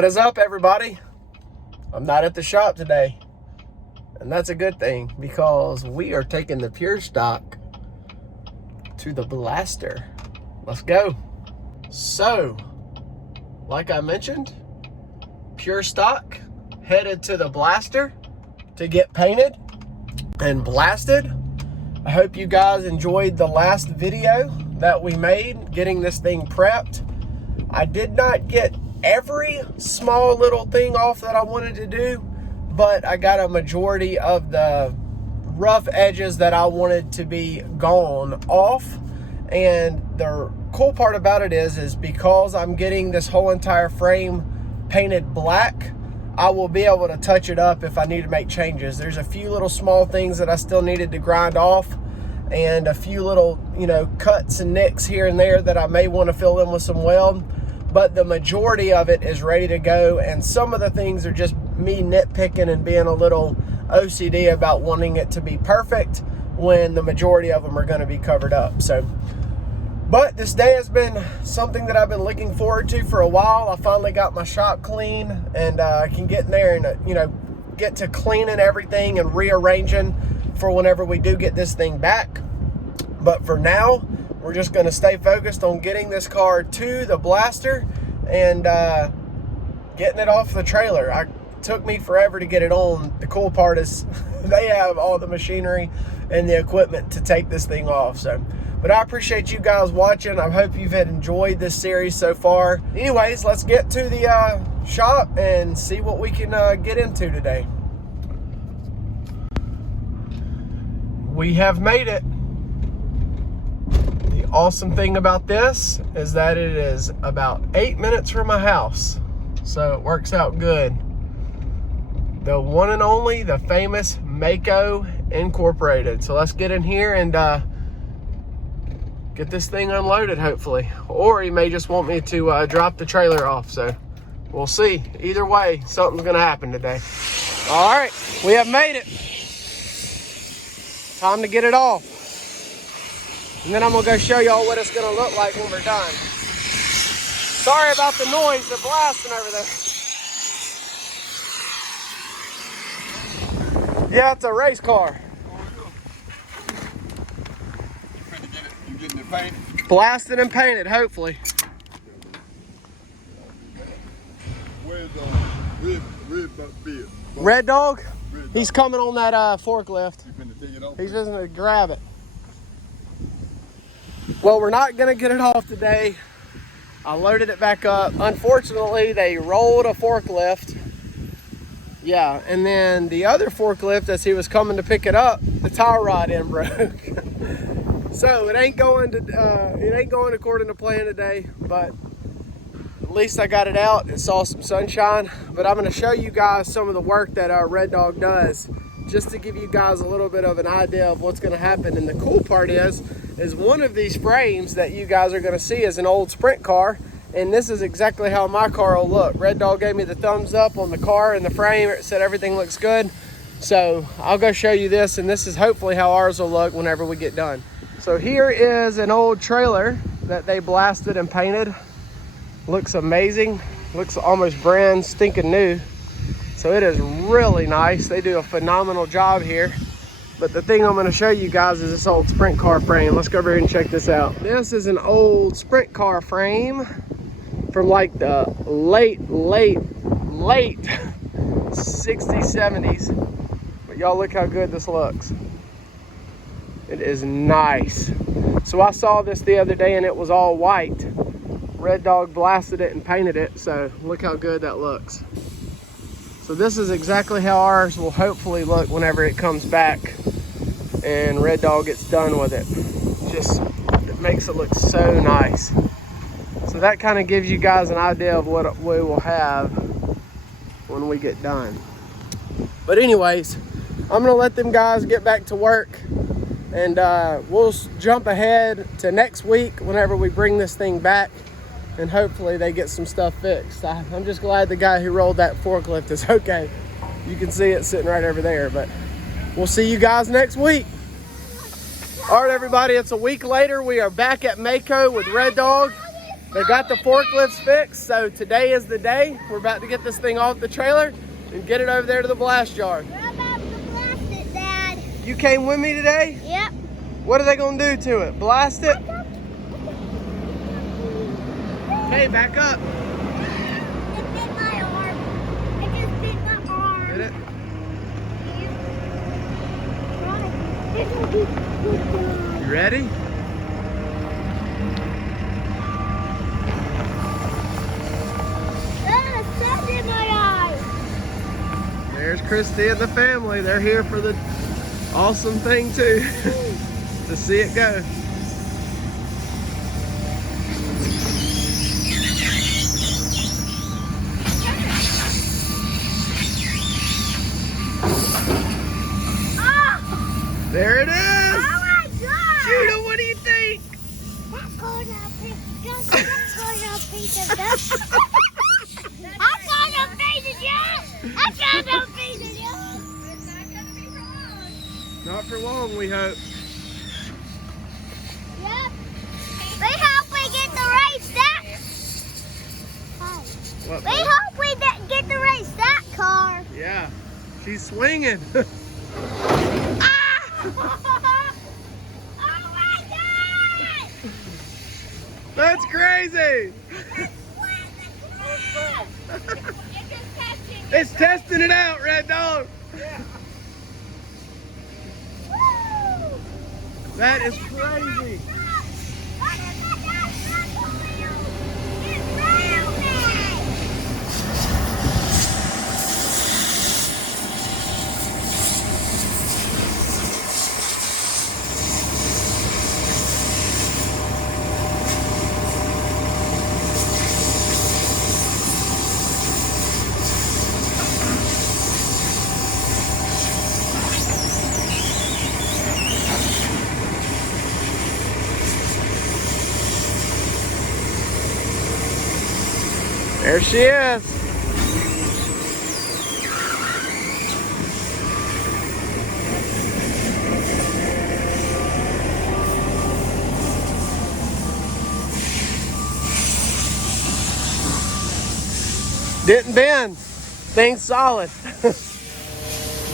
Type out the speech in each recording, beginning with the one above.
What is up, everybody? I'm not at the shop today, and that's a good thing because we are taking the Pure Stock to the blaster. Let's go. So, like I mentioned, Pure Stock headed to the blaster to get painted and blasted. I hope you guys enjoyed the last video that we made getting this thing prepped. I did not get every small little thing off that I wanted to do, but I got a majority of the rough edges that I wanted to be gone off. And the cool part about it is because I'm getting this whole entire frame painted black, I will be able to touch it up if I need to make changes. There's a few little small things that I still needed to grind off, and a few little, cuts and nicks here and there that I may want to fill in with some weld. But the majority of it is ready to go, and some of the things are just me nitpicking and being a little OCD about wanting it to be perfect when the majority of them are going to be covered up. So, but this day has been something that I've been looking forward to for a while. I finally got my shop clean, and I can get in there and get to cleaning everything and rearranging for whenever we do get this thing back. But for now, we're just going to stay focused on getting this car to the blaster and getting it off the trailer. It took me forever to get it on. The cool part is they have all the machinery and the equipment to take this thing off. But I appreciate you guys watching. I hope you've enjoyed this series so far. Anyways, let's get to the shop and see what we can get into today. We have made it. The awesome thing about this is that it is about 8 minutes from my house, so it works out good. The one and only, the famous Mako Incorporated. So let's get in here and get this thing unloaded, hopefully. Or he may just want me to drop the trailer off, so we'll see. Either way, something's gonna happen today. All right, we have made it. Time to get it off. And then I'm gonna go show y'all what it's gonna look like when we're done. Sorry about the noise, they're blasting over there. Yeah, it's a race car. You getting it painted? Blasted and painted, hopefully. Where's Red Red Dog? He's coming on that forklift. You finna take it off? He's just gonna grab it. Well, we're not gonna get it off today. I loaded it back up. Unfortunately, they rolled a forklift. Yeah, and then the other forklift, as he was coming to pick it up, the tire rod end broke. So it ain't going according to plan today, but at least I got it out and saw some sunshine. But I'm gonna show you guys some of the work that our Red Dog does, just to give you guys a little bit of an idea of what's gonna happen. And the cool part is one of these frames that you guys are gonna see is an old sprint car, and this is exactly how my car will look. Red Dog gave me the thumbs up on the car and the frame. It said everything looks good. So I'll go show you this, and this is hopefully how ours will look whenever we get done. So here is an old trailer that they blasted and painted. Looks amazing. Looks almost brand stinking new. So it is really nice. They do a phenomenal job here. But the thing I'm gonna show you guys is this old sprint car frame. Let's go over here and check this out. This is an old sprint car frame from like the late 60s, 70s. But y'all look how good this looks. It is nice. So I saw this the other day and it was all white. Red Dog blasted it and painted it, so look how good that looks. So this is exactly how ours will hopefully look whenever it comes back and Red Dog gets done with it. It makes it look so nice. So that kind of gives you guys an idea of what we will have when we get done. But anyways, I'm gonna let them guys get back to work, and we'll jump ahead to next week whenever we bring this thing back, and hopefully they get some stuff fixed. I'm just glad the guy who rolled that forklift is okay. You can see it sitting right over there, but we'll see you guys next week. All right, everybody, it's a week later. We are back at Mako with Red Dog. They got the forklifts fixed, so today is the day. We're about to get this thing off the trailer and get it over there to the blast yard. We're about to blast it, Dad. You came with me today? Yep. What are they gonna do to it? Blast it? Hey, back up. It bit my arm. It just bit my arm. Did it? You ready? In my eye. There's Christy and the family. They're here for the awesome thing too, to see it go. There it is! Oh my God! Judah, what do you think? That's called a piece of dust. I got a piece of dust. I got a piece of dust. It's not gonna be wrong. Not for long, we hope. Yep. We hope we get the right stack. What, We hope we get the right stack car. Yeah, she's swinging. Oh my God! That's crazy. It's testing it out, Red Dog. That is crazy. There she is. Didn't bend. Thing's solid.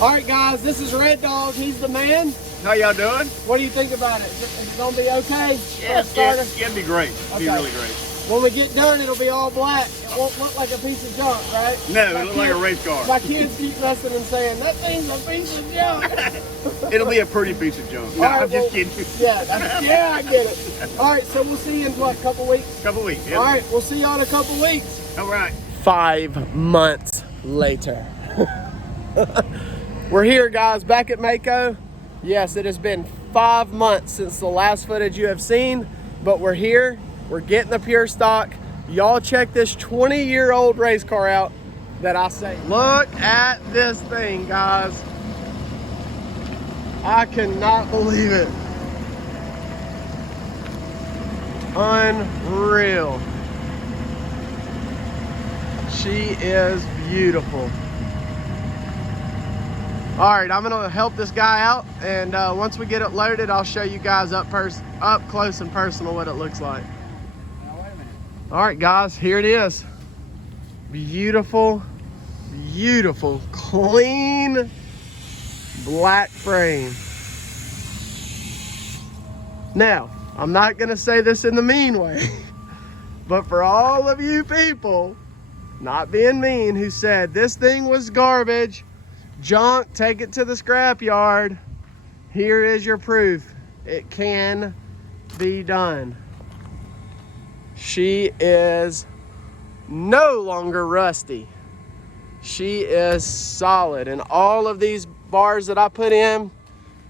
All right, guys, this is Red Dog. He's the man. How y'all doing? What do you think about it? Is it gonna be okay? Yeah, Starter? it'd be great. It'd be Okay. really great. When we get done, it'll be all black. It won't look like a piece of junk, right? No, My it'll look like a kids- race car. My kids keep messing and saying, that thing's a piece of junk. It'll be a pretty piece of junk. No, All right, I'm just well, kidding. Yeah, yeah, I get it. All right, so we'll see you in what, couple weeks? Couple weeks. Yep. All right, we'll see y'all in a couple weeks. All right. 5 months later. We're here, guys, back at Mako. Yes, it has been 5 months since the last footage you have seen, but we're here. We're getting the pure stock. Y'all check this 20-year-old race car out that I say. Look at this thing, guys. I cannot believe it. Unreal. She is beautiful. All right, I'm gonna help this guy out, and once we get it loaded, I'll show you guys up close and personal what it looks like. Now, wait a minute. All right, guys, here it is. Beautiful, beautiful, clean black frame. Now, I'm not gonna say this in the mean way, but for all of you people, not being mean, who said this thing was garbage, junk, take it to the scrap yard, here is your proof. It can be done. She is no longer rusty. She is solid, and all of these bars that I put in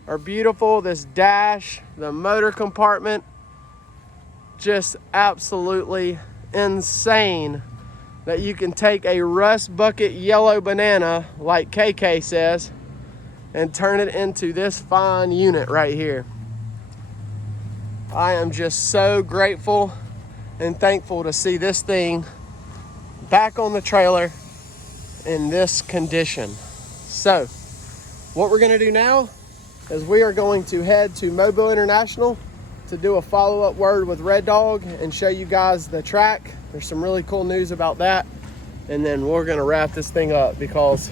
are beautiful. This dash, the motor compartment, just absolutely insane that you can take a rust bucket yellow banana, like KK says, and turn it into this fine unit right here. I am just so grateful and thankful to see this thing back on the trailer in this condition. So what we're going to do now is we are going to head to Mobile International to do a follow-up word with Red Dog and show you guys the track. There's some really cool news about that. And then we're gonna wrap this thing up because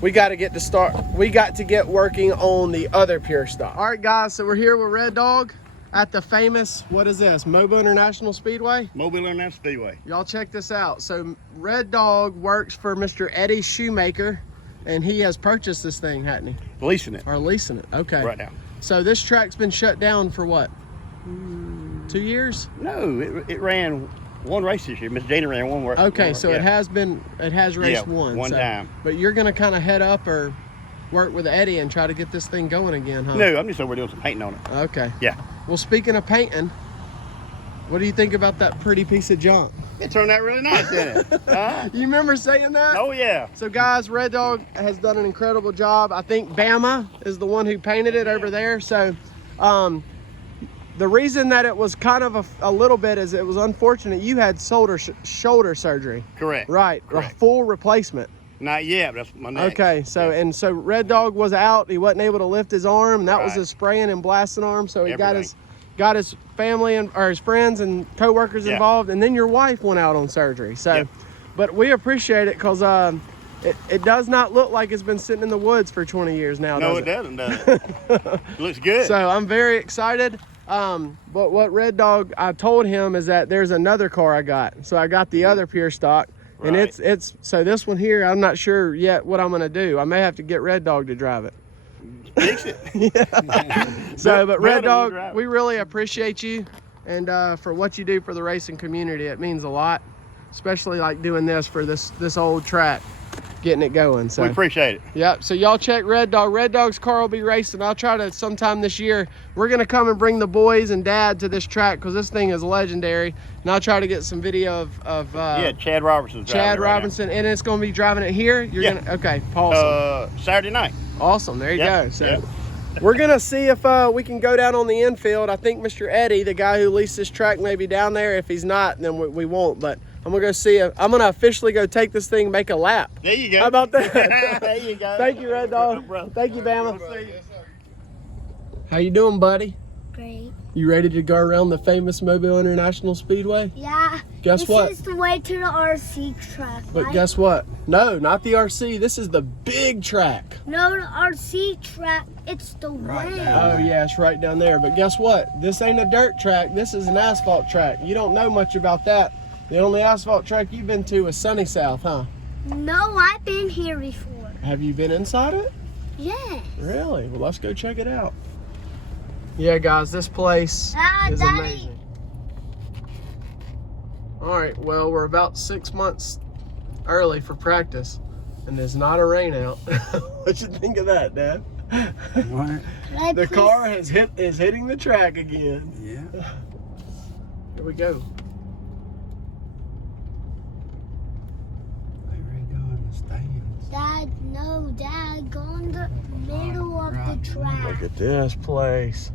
we got to get working on the other pure stock. All right, guys, so we're here with Red Dog at the famous, what is this, Mobile International Speedway? Mobile International Speedway. Y'all check this out. So Red Dog works for Mr. Eddie Shoemaker, and he has purchased this thing, hasn't he? Leasing it. Or leasing it, okay. Right now. So this track's been shut down for what? 2 years? No, it ran one race this year. Miss Gina ran one race. Okay, so it has raced one so, time. But you're gonna kind of head up or work with Eddie and try to get this thing going again, huh? No, I'm just over doing some painting on it. Okay. Yeah. Well, speaking of painting, what do you think about that pretty piece of junk? It turned out really nice, didn't it? You remember saying that? Oh, yeah. So guys, Red Dog has done an incredible job. I think Bama is the one who painted it over there. So the reason that it was kind of a little bit is it was unfortunate you had shoulder surgery. Correct. Right. Correct. A full replacement. Not yet, but that's my next. Okay, so yeah. Red Dog was out. He wasn't able to lift his arm. That was Right. his spraying and blasting arm. So he Everything. got his family or his friends and co-workers Yeah. involved, and then your wife went out on surgery. So, Yep. but we appreciate it because it does not look like it's been sitting in the woods for 20 years now. No, does it doesn't. It looks good. So I'm very excited. But what Red Dog, I told him is that there's another car I got. So I got the other pure stock. And Right. it's so this one here, I'm not sure yet what I'm gonna do. I may have to get Red Dog to drive it. Fix it. Yeah. So, but Red Red Dog, Dog, we really appreciate you and for what you do for the racing community. It means a lot, especially like doing this for this old track, getting it going. So We appreciate it. yep. So y'all check Red Dog. Red Dog's car will be racing. I'll try to sometime this year. We're gonna come and bring the boys and dad to this track because this thing is legendary. And I'll try to get some video of Yeah, Chad Robinson's driving Chad it right Robinson, and it's gonna be driving it here. You're Yeah. gonna okay, now. awesome, Saturday night. awesome. There you Yeah, go. So yeah. we're gonna see if we can go down on the infield. I think Mr. Eddie, the guy who leased this track, may be down there. If he's not, then we won't. But I'm gonna go see if I'm gonna officially go take this thing, make a lap. There you go. How about that? There you go. Thank you, Red Dog. Bro. Thank you, Bama. How you doing, buddy? Great. You ready to go around the famous Mobile International Speedway? Yeah. Guess what? This is the way to the RC track, But right? guess what? No, not the RC. This is the big track. No, the RC track, it's the way. Oh yeah, it's right down there. But guess what? This ain't a dirt track. This is an asphalt track. You don't know much about that. The only asphalt track you've been to is Sunny South, huh? No, I've been here before. Have you been inside it? Yeah. Really? Well, let's go check it out. Yeah, guys, this place is Daddy. amazing. All right, well, we're about 6 months early for practice, and there's not a rain out. What you think of that, Dad? What? The car is hitting the track again. Yeah. Here we go. Dad, no, Dad, go in the middle of the track. Look at this place.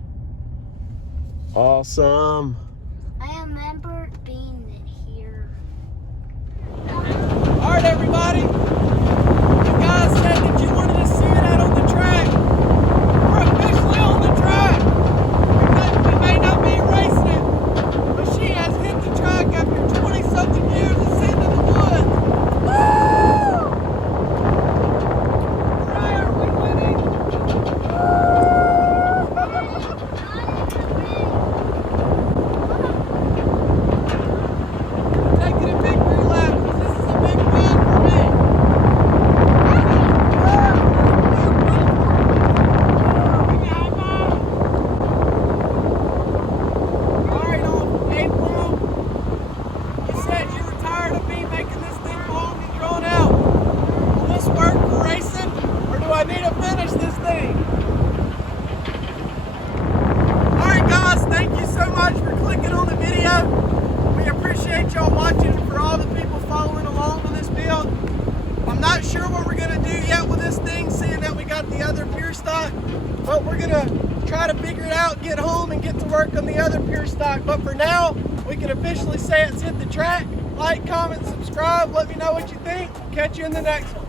Awesome. I remember being here. All right, everybody. You guys said that you wanted to see it out on the track. We're officially on the track. We may not be racing it, but she has hit the track after 20-something years of sitting in the woods. Woo! Hooray, are we winning? Taking a victory lap because this is a big win for me. All right, on April, you said you were tired of me making this thing long and drawn out. Will this work for racing, or do I need to finish this thing? All right, guys, thank you so much for clicking on the video. We appreciate y'all watching and for all the people following along on this build. I'm not sure what we're gonna do yet with this thing, seeing that we got the other pure stock, but we're gonna try to figure it out, get home and get to work on the other pure stock. But for now, we can officially say it's hit the track. Like, comment, subscribe, let me know what you think. Catch you in the next one.